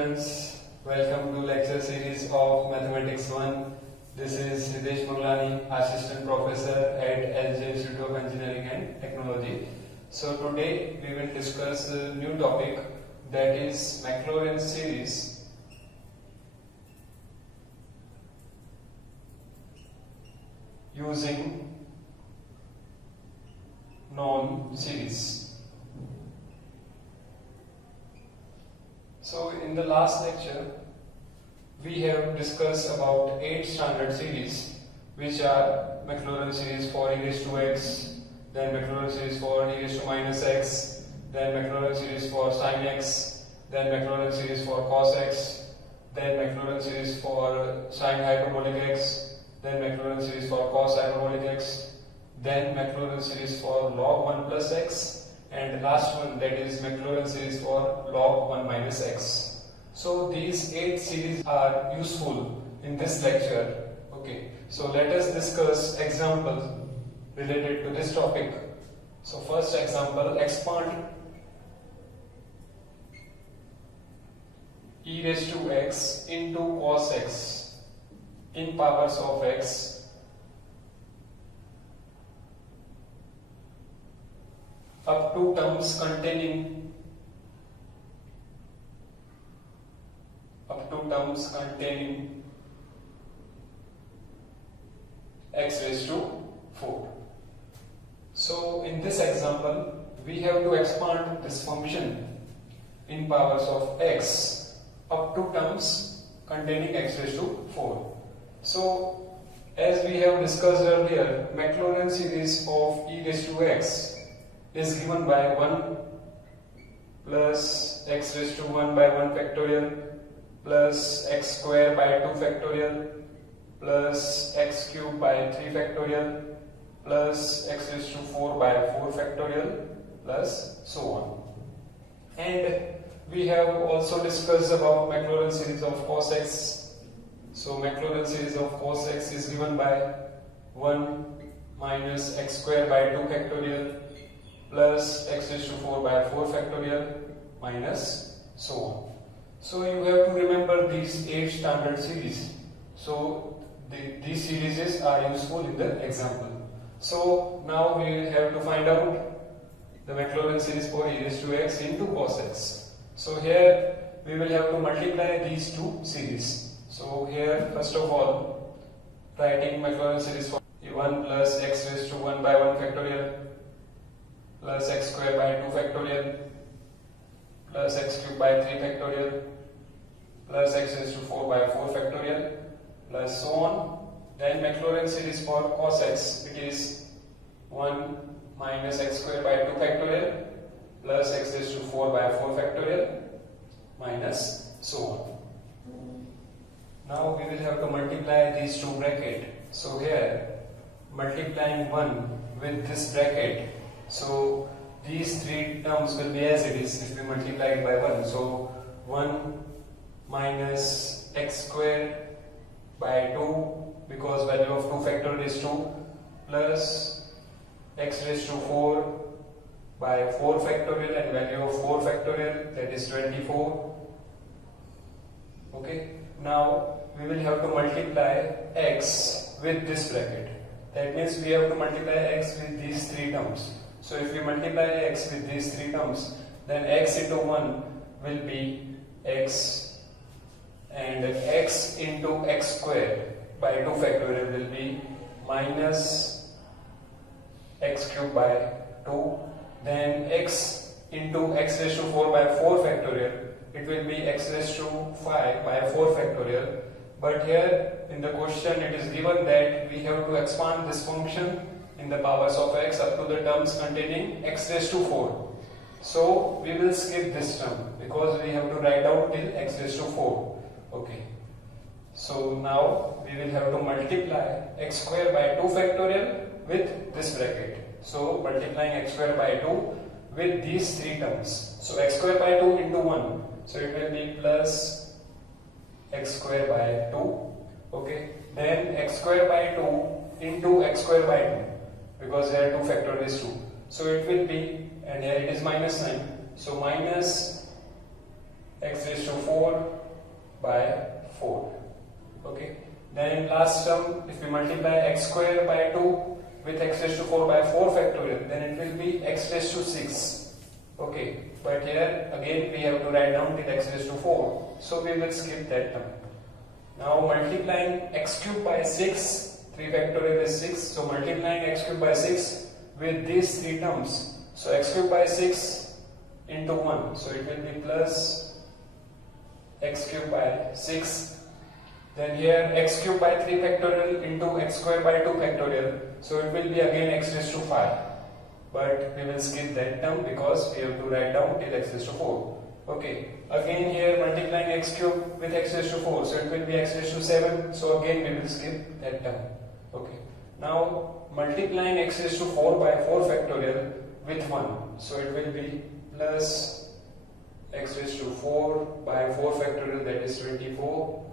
students, welcome to lecture series of Mathematics 1. This is Hitesh Manglani, Assistant Professor at LJ Institute of Engineering and Technology. So today we will discuss a new topic, that is Maclaurin series. Using known series. So in the last lecture we have discussed about 8 standard series, which are Maclaurin series for e raised to x, then Maclaurin series for e raised to minus x, then Maclaurin series for sin x, then Maclaurin series for cos x, then Maclaurin series for sin hyperbolic x, then Maclaurin series for cos hyperbolic x, then Maclaurin series for log 1 plus x, and the last one, that is Maclaurin series for log 1 minus x. So these 8 series are useful in this lecture. Okay, so let us discuss examples related to this topic. So first example, expand e raised to x into cos x in powers of x up to terms containing x raised to 4. So in this example we have to expand this function in powers of x up to terms containing x raised to 4. So as we have discussed earlier, Maclaurin series of e raised to x is given by 1 plus x raised to 1 by 1 factorial plus x square by 2 factorial plus x cube by 3 factorial plus x raised to 4 by 4 factorial plus so on. And we have also discussed about Maclaurin series of cos x. So Maclaurin series of cos x is given by 1 minus x square by 2 factorial plus x raised to 4 by 4 factorial minus so on. So you have to remember these 8 standard series. So these series are useful in the example. So now we have to find out the Maclaurin series for e raised to x into cos x. So here we will have to multiply these two series. So here first of all, writing Maclaurin series for 1 plus x raised to 1 by 1 factorial plus x square by 2 factorial plus x cube by 3 factorial plus x raised to 4 by 4 factorial plus so on. Then Maclaurin series for cos x, it is 1 minus x square by 2 factorial plus x raised to 4 by 4 factorial minus so on. Now we will have to multiply these two brackets. So here multiplying 1 with this bracket, so these 3 terms will be as it is if we multiply it by 1. So 1 minus x square by 2, because value of 2 factorial is 2, plus x raised to 4 by 4 factorial and value of 4 factorial, that is 24. Okay, now we will have to multiply x with this bracket. That means we have to multiply x with these 3 terms. So if we multiply x with these 3 terms, then x into 1 will be x, and x into x square by 2 factorial will be minus x cube by 2. Then x into x raised to 4 by 4 factorial, it will be x raised to 5 by 4 factorial. But here in the question it is given that we have to expand this function in the powers of x up to the terms containing x raised to 4. So we will skip this term because we have to write out till x raised to 4. Okay. So now we will have to multiply x square by 2 factorial with this bracket. So multiplying x square by 2 with these 3 terms. So x square by 2 into 1. So it will be plus x square by 2. Okay. Then x square by 2 into x square by 2. Because here 2 factorial is 2. So it will be, and here it is minus 9. So minus x raised to 4 by 4. Okay. Then last term, if we multiply x square by 2 with x raised to 4 by 4 factorial, then it will be x raised to 6. Okay. But here again we have to write down till x raised to 4. So we will skip that term. Now multiplying x cube by 6, 3 factorial is 6. So multiplying x cube by 6 with these 3 terms. So x cube by 6 into 1. So it will be plus x cube by 6. Then here x cube by 3 factorial into x square by 2 factorial. So it will be again x raised to 5. But we will skip that term because we have to write down till x raised to 4. Okay. Again here multiplying x cube with x raised to 4. So it will be x raised to 7. So again we will skip that term. Okay. Now multiplying x raised to 4 by 4 factorial with 1. So it will be plus x raised to 4 by 4 factorial, that is 24.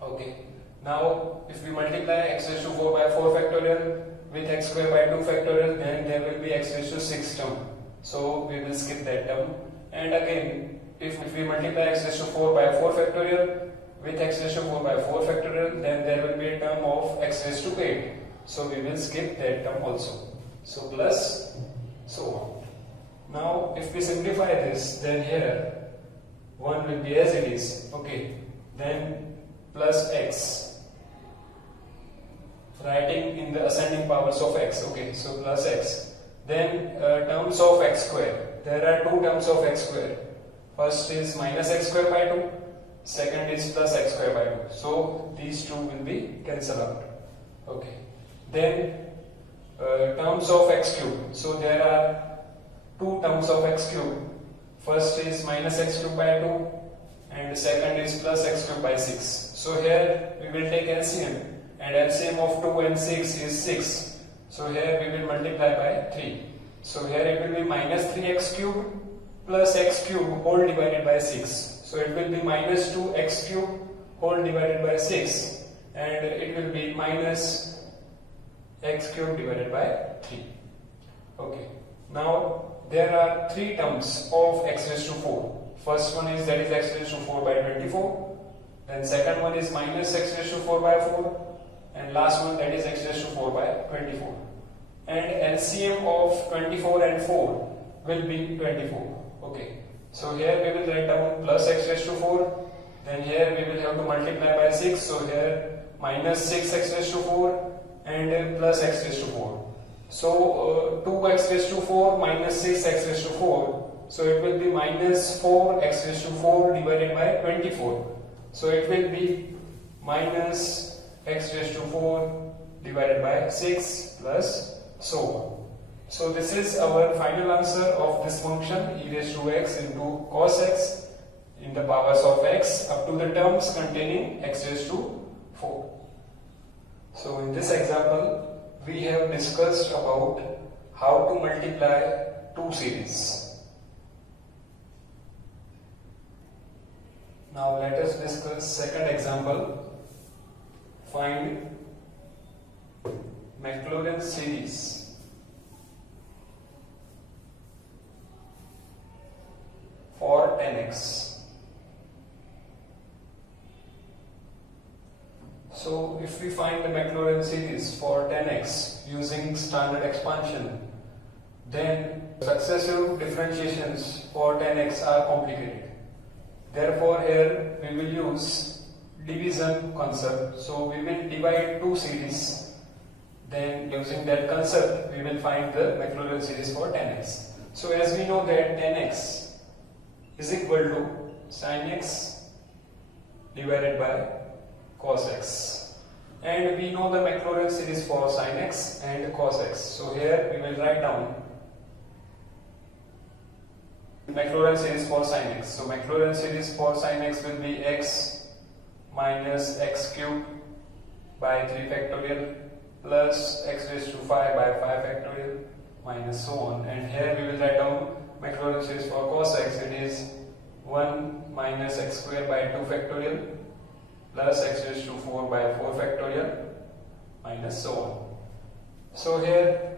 Okay. Now if we multiply x raised to 4 by 4 factorial with x square by 2 factorial, then there will be x raised to 6 term. So we will skip that term. And again, if we multiply x raised to 4 by 4 factorial with x raised to 4 by 4 factorial, then there will be a term of x raised to 8. So we will skip that term also. So plus, so on. Now if we simplify this, then here 1 will be as it is. Okay. Then plus x. Writing in the ascending powers of x. Okay, so plus x. Then terms of x square. There are 2 terms of x square. First is minus x square by 2. Second is plus x square by 2. So these 2 will be cancelled out. Okay. Then terms of x cube. So there are 2 terms of x cube. First is minus x cube by 2 and second is plus x cube by 6. So here we will take LCM. And LCM of 2 and 6 is 6. So here we will multiply by 3. So here it will be minus 3x cube plus x cube whole divided by 6. So it will be minus 2x cube whole divided by 6. And it will be minus x cube divided by 3. Okay. Now there are 3 terms of x raised to 4. First one is, that is x raised to 4 by 24. Then second one is minus x raised to 4 by 4. And last one, that is x raised to 4 by 24. And LCM of 24 and 4 will be 24. Okay. So here we will write down plus x raised to 4. Then here we will have to multiply by 6. So here minus 6x raised to 4 and plus x raised to 4. So 2x raised to 4 minus 6x raised to 4. So it will be minus 4x raised to 4 divided by 24. So it will be minus x raised to 4 divided by 6 plus so on. So this is our final answer of this function e raised to x into cos x in the powers of x up to the terms containing x raised to 4. So in this example we have discussed about how to multiply 2 series. Now let us discuss second example. Find Maclaurin series for 10x. So if we find the Maclaurin series for 10x using standard expansion, then successive differentiations for 10x are complicated. Therefore here we will use division concept. So we will divide 2 series. Then using that concept we will find the Maclaurin series for 10x. So as we know that 10x is equal to sin x divided by cos x. And we know the Maclaurin series for sin x and cos x. So here we will write down Maclaurin series for sin x. So Maclaurin series for sin x will be x minus x cube by 3 factorial plus x raised to 5 by 5 factorial minus so on. And here we will write down Maclaurin series for cos x. It is 1 minus x square by 2 factorial plus x raised to 4 by 4 factorial minus so on. So here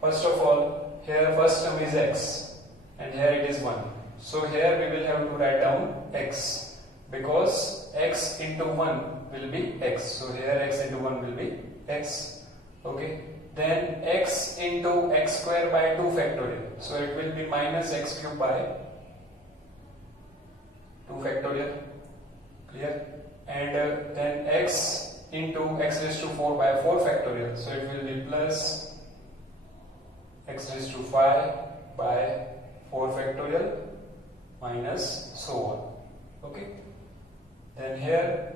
first of all, here first term is x and here it is 1. So here we will have to write down x, because x into 1 will be x. So here x into 1 will be x. Okay. Then x into x square by 2 factorial. So it will be minus x cube by 2 factorial. Clear? And then x into x raised to 4 by 4 factorial. So it will be plus x raised to 5 by 4 factorial minus so on. Okay. Then here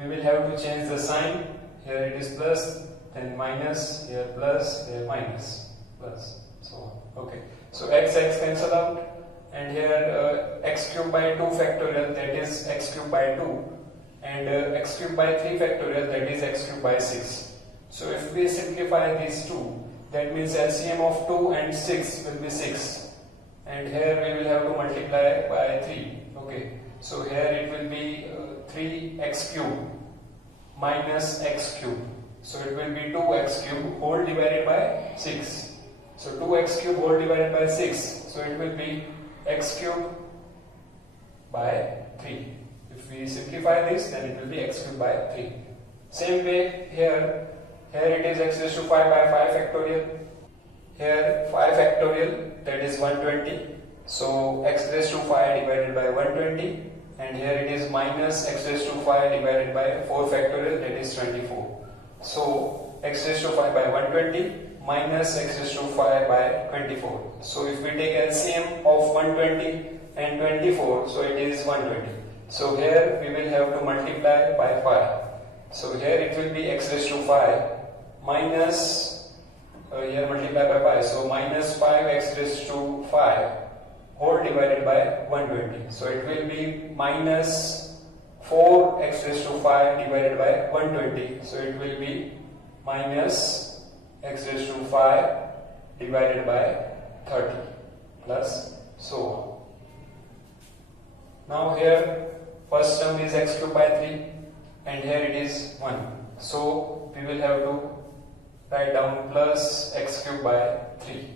we will have to change the sign. Here it is plus, then minus, here plus, here minus, plus, so on. Okay. So x cancel out, and here x cube by 2 factorial, that is x cube by 2, and x cube by 3 factorial, that is x cube by 6. So if we simplify these two, that means LCM of 2 and 6 will be 6, and here we will have to multiply by 3. Okay. So here it will be 3x cube minus x cube. So it will be 2x cube whole divided by 6. So 2x cube whole divided by 6. So it will be x cube by 3. If we simplify this, then it will be x cube by 3. Same way here it is x raised to 5 by 5 factorial. Here 5 factorial, that is 120. So x raised to 5 divided by 120. And here it is minus x raised to 5 divided by 4 factorial, that is 24. So x raised to 5 by 120 minus x raised to 5 by 24. So if we take LCM of 120 and 24, so it is 120. So here we will have to multiply by 5. So here it will be x raised to 5 minus, here multiply by 5. So minus 5x raised to 5 whole divided by 120. So it will be minus 4x raised to 5 divided by 120. So it will be minus x raised to 5 divided by 30 plus so on. Now here first term is x cube by 3 and here it is 1. So we will have to write down plus x cube by 3.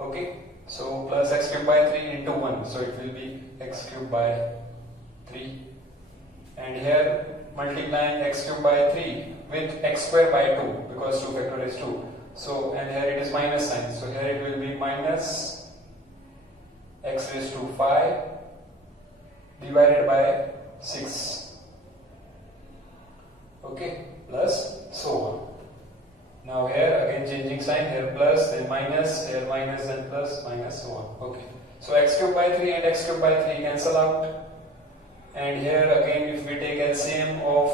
Okay. So plus x cube by 3 into 1. So it will be x cube by 3. And here multiplying x cube by 3 with x square by 2, because 2 factorial is 2. So and here it is minus sign. So here it will be minus x raised to 5 divided by 6. Okay, plus so on. Now here again changing sign, here plus, then minus, here minus, then plus, minus, so on. Okay. So x cube by 3 and x cube by 3 cancel out. And here again if we take LCM of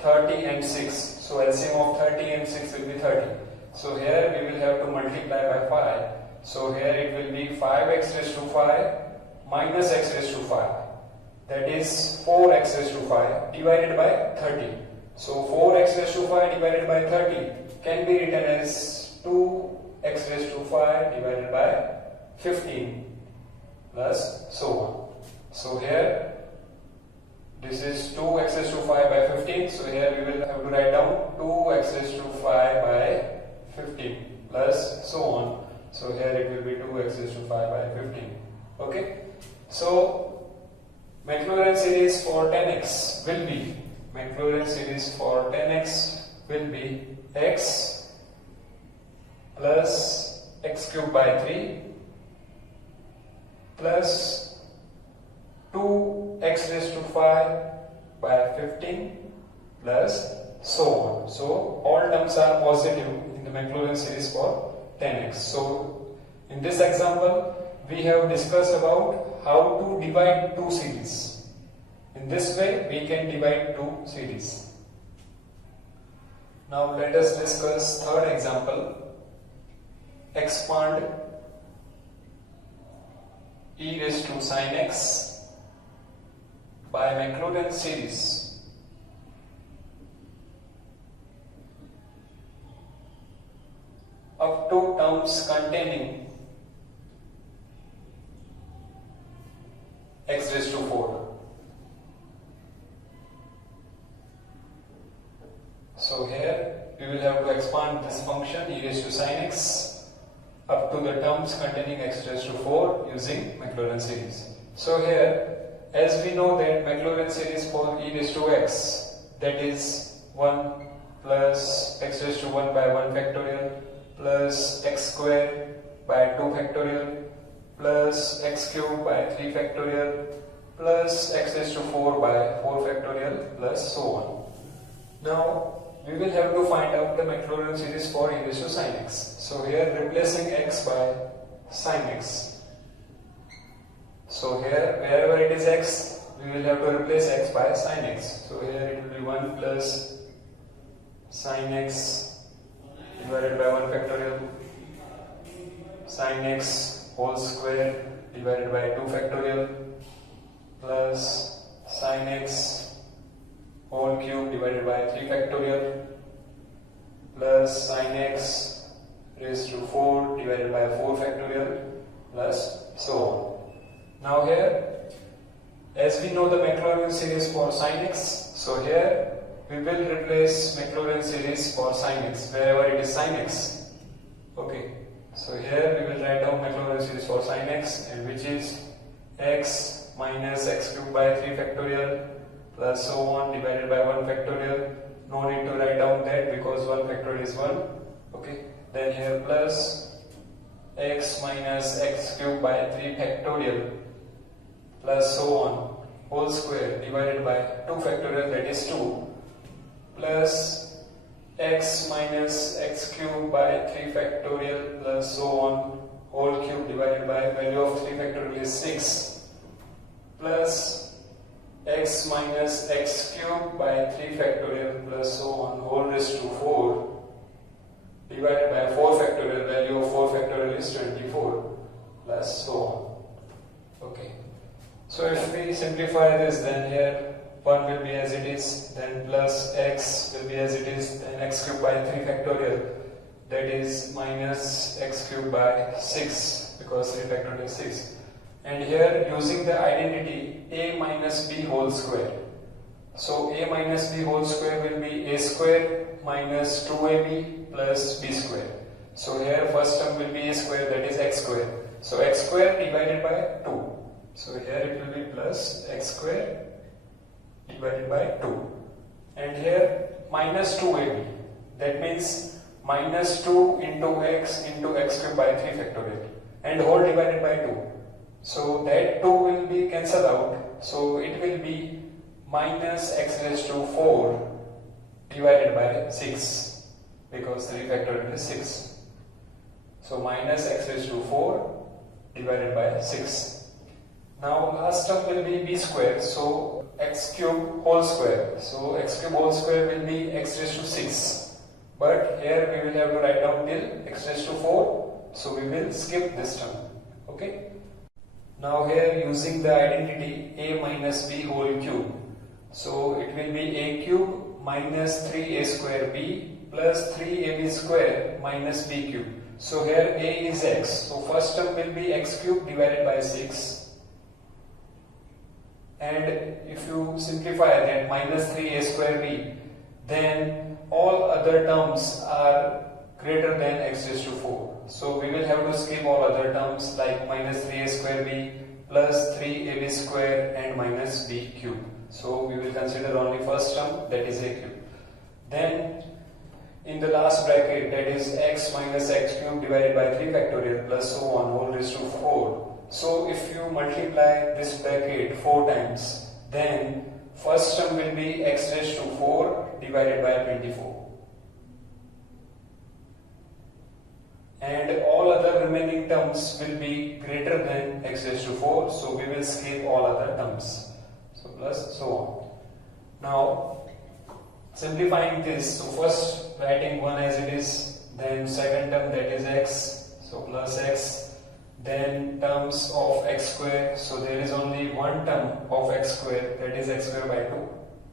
30 and 6. So LCM of 30 and 6 will be 30. So here we will have to multiply by 5. So here it will be 5x raised to 5 minus x raised to 5. That is 4x raised to 5 divided by 30. So 4x raised to 5 divided by 30 can be written as 2x raised to 5 divided by 15 plus so on. So here this is 2x raised to 5 by 15. So here we will have to write down 2x raised to 5 by 15 plus so on. So here it will be 2x raised to 5 by 15. Okay. So Maclaurin series for 10x will be x plus x cube by 3 plus 2x raised to 5 by 15 plus so on. So all terms are positive in the Maclaurin series for 10x. So in this example we have discussed about how to divide two series. In this way we can divide two series. Now let us discuss third example. Expand e raised to sin x by Maclaurin series up to terms containing x raised to 4. So here we will have to expand this function e raised to sin x up to the terms containing x raised to 4 using Maclaurin series. So here, as we know that Maclaurin series for e raised to x, that is 1 plus x raised to 1 by 1 factorial plus x square by 2 factorial plus x cube by 3 factorial plus x raised to 4 by 4 factorial plus so on. Now we will have to find out the Maclaurin series for e raised to sin x. So here replacing x by sin x. So here wherever it is x, we will have to replace x by sin x. So here it will be 1 plus sin x divided by 1 factorial sin x whole square divided by 2 factorial plus sin x whole cube divided by 3 factorial plus sin x raised to 4 divided by 4 factorial plus so on. Now here, as we know the Maclaurin series for sin x, so here we will replace Maclaurin series for sin x wherever it is sin x. Okay, so here we will write down Maclaurin series for sin x, and which is x minus x cube by 3 factorial plus so on divided by 1 factorial. No need to write down that because 1 factorial is 1. Okay, then here plus x minus x cube by 3 factorial plus so on whole square divided by 2 factorial, that is 2, plus x minus x cube by 3 factorial plus so on whole cube divided by value of 3 factorial is 6, plus x minus x cube by 3 factorial plus so on whole raised to 4 divided by 4 factorial, value of 4 factorial is 24 plus so on. Okay. So if we simplify this, then here 1 will be as it is, then plus x will be as it is, then x cube by 3 factorial, that is minus x cube by 6 because 3 factorial is 6. And here using the identity a minus b whole square. So a minus b whole square will be a square minus 2ab plus b square. So here first term will be a square, that is x square. So x square divided by 2. So here it will be plus x square divided by 2. And here minus 2ab. That means minus 2 into x cube by 3 factorial and whole divided by 2. So that 2 will be cancelled out. So it will be minus x raised to 4 divided by 6 because 3 factorial is 6. So minus x raised to 4 divided by 6. Now last term will be b square, so x cube whole square. So x cube whole square will be x raised to 6. But here we will have to write down till x raised to 4. So we will skip this term. Okay. Now here using the identity a minus b whole cube. So it will be a cube minus 3a square b plus 3ab square minus b cube. So here a is x. So first term will be x cube divided by 6. And if you simplify that minus 3a square b, then all other terms are greater than x raised to 4. So we will have to skip all other terms like minus 3a square b plus 3ab square and minus b cube. So we will consider only first term, that is a cube. Then in the last bracket, that is x minus x cube divided by 3 factorial plus so on whole raised to 4. So if you multiply this bracket 4 times, then first term will be x raised to 4 divided by 24. And all other remaining terms will be greater than x raised to 4, so we will skip all other terms. So plus so on. Now simplifying this, so first writing 1 as it is, then second term that is x, so plus x. Then terms of x square, so there is only one term of x square, that is x square by 2.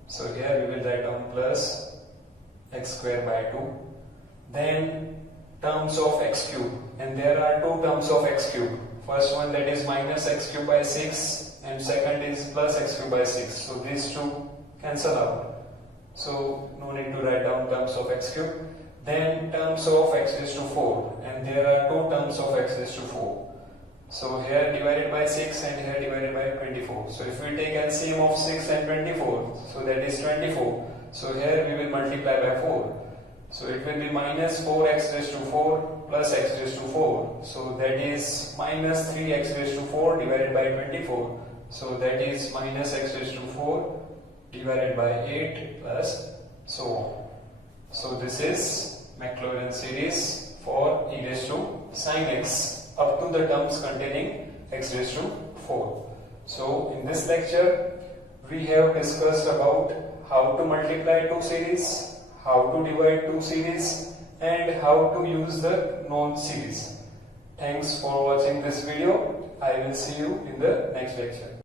So here we will write down plus x square by 2. Then terms of x cube, and there are two terms of x cube. First one that is minus x cube by 6 and second is plus x cube by 6. So these two cancel out. So no need to write down terms of x cube. Then terms of x raised to 4, and there are two terms of x raised to 4. So here divided by 6 and here divided by 24. So if we take LCM of 6 and 24, so that is 24. So here we will multiply by 4. So it will be minus 4x raised to 4 plus x raised to 4. So that is minus 3x raised to 4 divided by 24. So that is minus x raised to 4 divided by 8 plus so on. So this is Maclaurin series for e raised to sin x up to the terms containing x raised to 4. So in this lecture we have discussed about how to multiply two series, how to divide two series, and how to use the known series. Thanks for watching this video. I will see you in the next lecture.